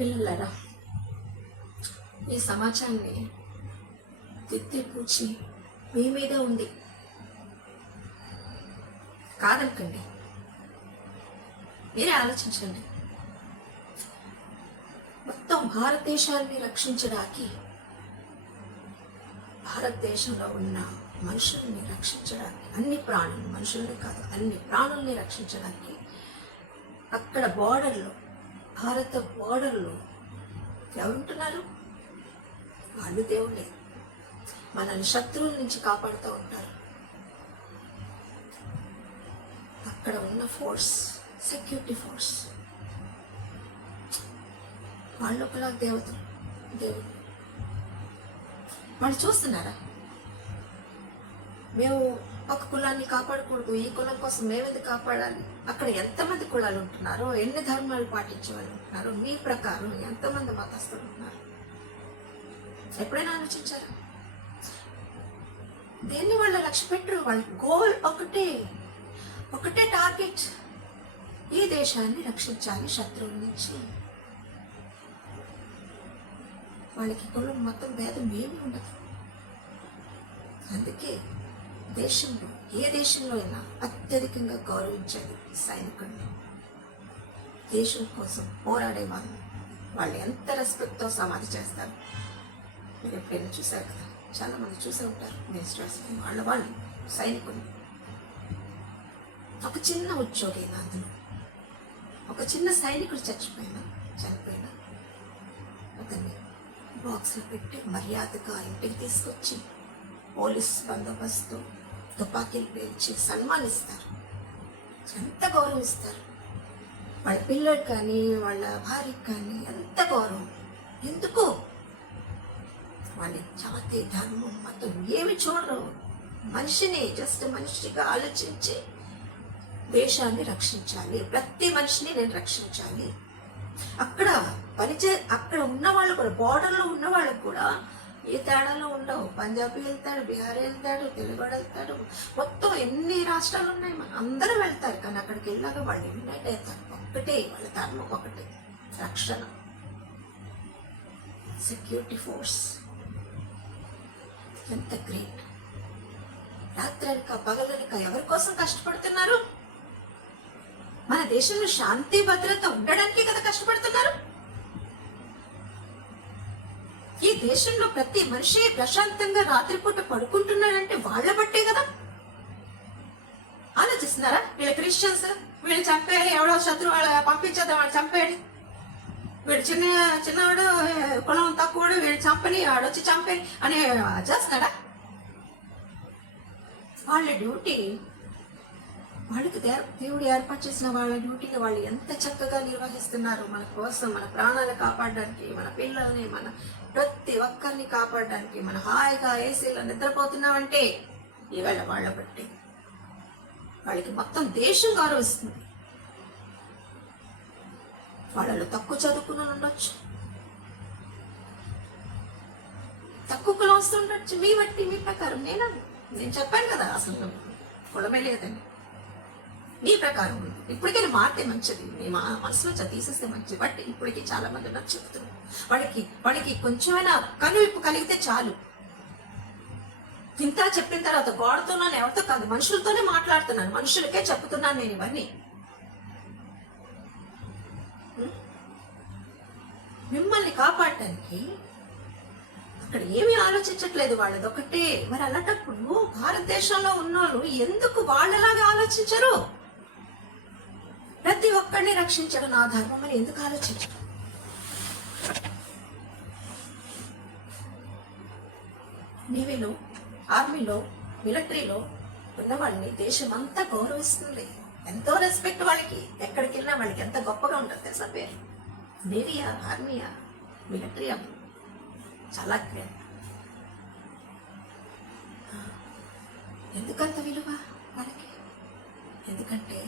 పిల్లలారా, ఈ సమాజాన్ని పూచి మీ మీద ఉంది కాదనకండి. మీరే ఆలోచించండి. మొత్తం భారతదేశాన్ని రక్షించడానికి, భారతదేశంలో ఉన్న మనుషుల్ని రక్షించడానికి, అన్ని ప్రాణులు, మనుషుల్ని కాదు అన్ని ప్రాణుల్ని రక్షించడానికి అక్కడ బార్డర్లో, భారత బార్డర్లో ఎవరుంటున్నారు? వాళ్ళు దేవుళ్ళే. మనల్ని శత్రువుల నుంచి కాపాడుతూ ఉంటారు. అక్కడ ఉన్న ఫోర్స్, సెక్యూరిటీ ఫోర్స్, వాళ్ళు ఒకలా దేవుడు. వాళ్ళు చూస్తున్నారా? మేము ఒక కులాన్ని కాపాడకూడదు, ఈ కులం కోసం మేమెందుకు కాపాడాలి? అక్కడ ఎంతమంది కులాలు ఉంటున్నారో, ఎన్ని ధర్మాలు పాటించే వాళ్ళు ఉంటున్నారో, మీ ప్రకారం ఎంతమంది మతస్థులు ఉంటున్నారు? ఎప్పుడైనా ఆలోచించారా? దేన్ని వాళ్ళ లక్ష్య పెట్టరు. వాళ్ళ గోల్ ఒకటే టార్గెట్, ఈ దేశాన్ని రక్షించాలి శత్రువుల నుంచి. వాళ్ళకి కులం మొత్తం భేదం ఏమీ ఉండదు. అందుకే దేశంలో, ఏ దేశంలో అయినా అత్యధికంగా గౌరవించేది సైనికుల్ని. దేశం కోసం పోరాడే వాళ్ళు ఎంత రెస్పెక్ట్తో సమాధి చేస్తారు. మీరు ఎప్పుడైనా చూశారు కదా, చాలా మంది చూసే ఉంటారు మినిస్టర్స్, వాళ్ళు సైనికులు. ఒక చిన్న ఉద్యోగి, అందులో ఒక చిన్న సైనికుడు చనిపోయినా అతన్ని బాక్స్లో పెట్టి మర్యాదగా ఇంటికి తీసుకొచ్చి పోలీస్ బందోబస్తు తుపాకీలు పేల్చి సన్మానిస్తారు. ఎంత గౌరవిస్తారు. వాళ్ళ పిల్లలకు కానీ వాళ్ళ భార్యకి కానీ ఎంత గౌరవం. ఎందుకు? వాళ్ళ జాతి, ధర్మం, మతం ఏమి చూడరు. మనిషిని జస్ట్ మనిషిగా ఆలోచించి దేశాన్ని రక్షించాలి, ప్రతి మనిషిని నేను రక్షించాలి. అక్కడ అక్కడ ఉన్న వాళ్ళు కూడా, బార్డర్లో ఉన్న వాళ్ళకు కూడా ఏ తేడాలు ఉండవు. పంజాబీ వెళ్తాడు, బీహారీ వెళ్తాడు, తెలుగుడు వెళ్తాడు, మొత్తం ఎన్ని రాష్ట్రాలు ఉన్నాయి, అందరూ వెళ్తారు. కానీ అక్కడికి వెళ్ళాక వాళ్ళు యునైట్ అవుతారు. ఒక్కటే, వాళ్ళ ధర్మం ఒకటే, రక్షణ, సెక్యూరిటీ ఫోర్స్. ఎంత గ్రేట్. రాత్రనక పగలనక ఎవరి కోసం కష్టపడుతున్నారు? మన దేశంలో శాంతి భద్రత ఉండడానికి కదా కష్టపడుతున్నారు. ఈ దేశంలో ప్రతి మనిషి ప్రశాంతంగా రాత్రిపూట పడుకుంటున్నారంటే వాళ్ళ బట్టే కదా. ఆలోచిస్తున్నారా? వీళ్ళ క్రిస్టియన్స్, వీళ్ళు చంపేయాలి, ఎవడో శత్రువు పంపించేద్దాం, వాళ్ళు చంపేయాలి, వీడు చిన్నవాడు కులం తక్కువడు, వీడు చంపని, వాడొచ్చి చంపేయాలి అని చేస్తున్నారా? వాళ్ళ డ్యూటీ, వాళ్ళకి దేవుడు ఏర్పాటు చేసిన వాళ్ళ డ్యూటీని వాళ్ళు ఎంత చక్కగా నిర్వహిస్తున్నారు. మన కోసం, మన ప్రాణాలు కాపాడడానికి, మన పిల్లల్ని, మన ప్రతి ఒక్కరిని కాపాడడానికి. మనం హాయిగా ఏసీలో నిద్రపోతున్నామంటే ఇవాళ వాళ్ళ బట్టి. వాళ్ళకి మొత్తం దేశం గౌరవిస్తుంది. వాళ్ళలో తక్కువ చదువుకున్న ఉండొచ్చు, తక్కువ కులం వస్తుండొచ్చు. మీ బట్టి, మీ ప్రకారం. నేను చెప్పాను కదా, అసలు కులమే లేదని. మీ ప్రకారం ఇప్పటికైనా మారితే మంచిది, మీ మనసులో తీసేస్తే మంచిది. బట్ ఇప్పటికీ చాలా మంది నాకు చెప్తున్నారు, వాళ్ళకి కొంచెమైనా కనువిప్పు కలిగితే చాలు. ఇంత చెప్పిన తర్వాత గోడతోనే, ఎవరితో కాదు, మనుషులతోనే మాట్లాడుతున్నాను, మనుషులకే చెప్తున్నాను నేను ఇవన్నీ. మిమ్మల్ని కాపాడటానికి అక్కడ ఏమీ ఆలోచించట్లేదు, వాళ్ళది ఒకటే. మరి అలాంటప్పుడు భారతదేశంలో ఉన్నోళ్ళు ఎందుకు వాళ్ళలాగా ఆలోచించరు? ప్రతి ఒక్కరిని రక్షించడం నా ధర్మం అని ఎందుకు ఆలోచించరు? నేవీలో, ఆర్మీలో, మిలిటరీలో ఉన్న వాళ్ళని దేశం అంతా గౌరవిస్తుంది. ఎంతో రెస్పెక్ట్ వాళ్ళకి. ఎక్కడికి వెళ్ళినా వాళ్ళకి ఎంత గొప్పగా ఉంటుంది తెలుసా పేరు. నేవీయా, ఆర్మీయా, మిలిటరీయా, చాలా గ్రేట్. ఎందుకంత విలువ వాళ్ళకి? ఎందుకంటే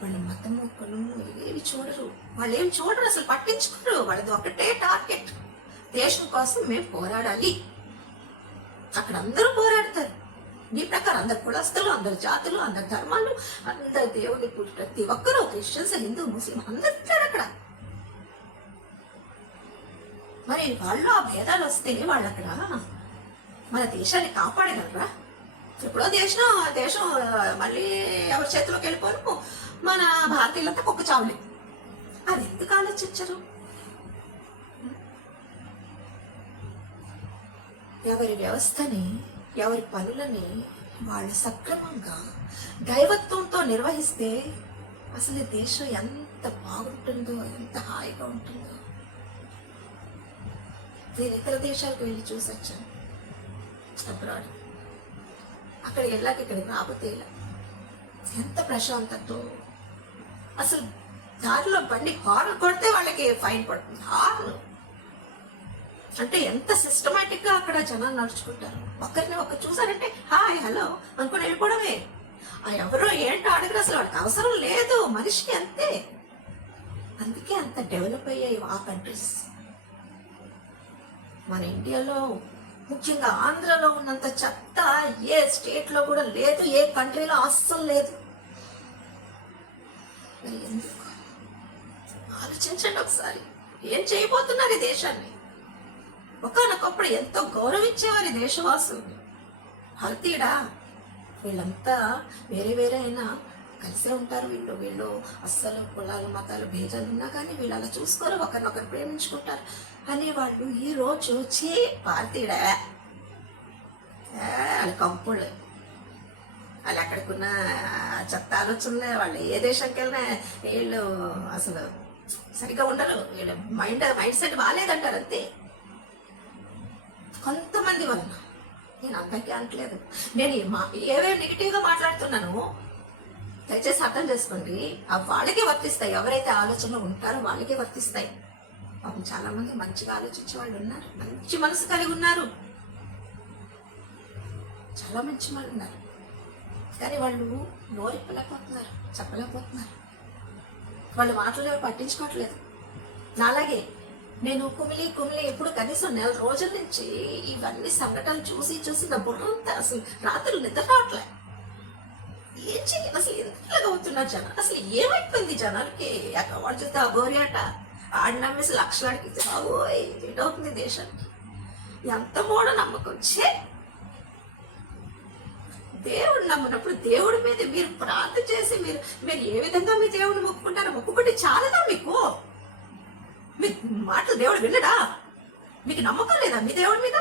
వాళ్ళ మతము, కులము ఏవి చూడరు. వాళ్ళు ఏమి చూడరు, అసలు పట్టించుకోరు. వాళ్ళది ఒకటే టార్గెట్, దేశం కోసం మేము పోరాడాలి. అక్కడ అందరూ పోరాడతారు. మీ ప్రకారం అందరు కులస్తులు, అందరు జాతులు, అందరు ధర్మాలు, అందరు దేవుడి ప్రతి ఒక్కరూ, క్రిస్టియన్స్, హిందూ, ముస్లిం అందరు అక్కడ. మరి వాళ్ళు ఆ భేదాలు వస్తే వాళ్ళు అక్కడ మన దేశాన్ని కాపాడగలరా? ఎప్పుడో దేశం మళ్ళీ ఎవరి చేతిలోకి వెళ్ళిపోను మన భారతీయులంతా కుక్క చావులే. అది ఎందుకు ఆలోచించరు? ఎవరి వ్యవస్థని, ఎవరి పనులని వాళ్ళు సక్రమంగా దైవత్వంతో నిర్వహిస్తే అసలు ఈ దేశం ఎంత బాగుంటుందో, ఎంత హాయిగా ఉంటుందో. నేను ఇతర దేశాలకు వెళ్ళి చూసొచ్చాను అబ్రాడ్. అక్కడికి వెళ్ళాక ఇక్కడికి రాకపోతే ఎంత ప్రశాంతతో. అసలు దారిలో బండి హార్న్ కొడితే వాళ్ళకి ఫైన్ పడుతుంది. హార్న్ అంటే ఎంత సిస్టమేటిక్ గా అక్కడ జనాలు నడుచుకుంటారు. ఒకరిని ఒకరు చూసారంటే హాయ్ హలో అనుకుని వెళ్ళిపోవడమే. ఆ ఎవరో ఏంటో అడగరు, అసలు వాళ్ళకి అవసరం లేదు మనిషికి, అంతే. అందుకే అంత డెవలప్ అయ్యాయి ఆ కంట్రీస్. మన ఇండియాలో ముఖ్యంగా ఆంధ్రలో ఉన్నంత చెత్త ఏ స్టేట్ లో కూడా లేదు, ఏ కంట్రీలో అస్సలు లేదు. మరి ఎందుకు ఆలోచించండి ఒకసారి. ఏం చేయబోతున్నారు ఈ దేశాన్ని? ఒకనొకప్పుడు ఎంతో గౌరవించేవారు దేశవాసులు. భారతీయుడా, వీళ్ళంతా వేరే వేరే అయినా కలిసే ఉంటారు. వీళ్ళు అస్సలు కులాలు మతాలు భేదాలు ఉన్నా కానీ వీళ్ళు అలా చూసుకోరు, ఒకరినొకరు ప్రేమించుకుంటారు అనేవాళ్ళు. ఈ రోజు చే భారతీయుడా వాళ్ళ కంపుళ్ళు, వాళ్ళు ఎక్కడికున్న చెత్త ఆలోచనలే. వాళ్ళు ఏ దేశానికి వెళ్ళినా వీళ్ళు అసలు సరిగ్గా ఉండరు. వీళ్ళ మైండ్ సెట్ బాగాలేదంటారు, అంతే. కొంతమంది వలన, నేను అందరికీ అనట్లేదు. నేను ఏవేవి నెగిటివ్గా మాట్లాడుతున్నాను దయచేసి అర్థం చేసుకోండి. అవి వాళ్ళకే వర్తిస్తాయి. ఎవరైతే ఆలోచనలో ఉంటారో వాళ్ళకే వర్తిస్తాయి. పాపం చాలా మంది మంచిగా ఆలోచించే వాళ్ళు ఉన్నారు, మంచి మనసు కలిగి ఉన్నారు, చాలా మంచి వాళ్ళు ఉన్నారు. కానీ వాళ్ళు నోరిప్పలేకపోతున్నారు, చెప్పలేకపోతున్నారు. వాళ్ళు మాటలు పట్టించుకోవట్లేదు. నాలాగే నేను కుమిలి ఎప్పుడు కనీసం 4 రోజుల నుంచి ఇవన్నీ సంఘటనలు చూసి నా బుర్రంతా అసలు రాత్రులు నిద్ర రావట్లే. ఏం చెయ్యాలి? అసలు ఎంతలాగా అవుతున్నారు జనాలు? అసలు ఏమైపోయింది జనాలకి? వాడు చూస్తే అఘోరి అట, ఆడి నమ్మేసి లక్షలాడికి బాబోయ్ అవుతుంది దేశానికి. ఎంత మూఢ నమ్మకం. దేవుడు నమ్మినప్పుడు దేవుడి మీద మీరు ప్రార్థన చేసి మీరు ఏ విధంగా మీ దేవుడిని మొక్కుకుంటారో మొక్కుకుంటే చాలదా మీకు? మీ మాటలు దేవుడు వినడా? మీకు నమ్మకం లేదా మీ దేవుడి మీద?